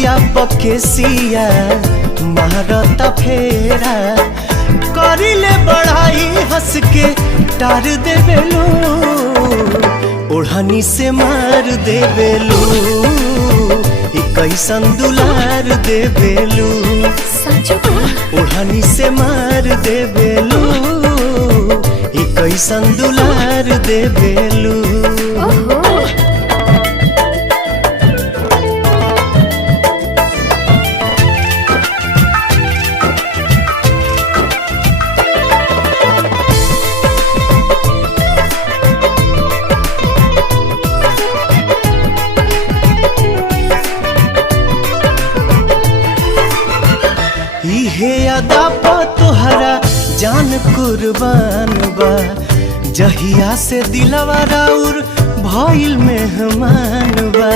गलिया पकेसिया महारता फेरा करिले बढ़ाई हंस के टार देवेलू ओढ़नी से मार देवेलू कैसन दुलार देवेलू ओढ़नी से मार देवेलू कैसन दुलार देवेलू। हे अदा पा तोहरा जान कुर्बान बा जहिया से दिलवा राउर भइल मेहमान बा।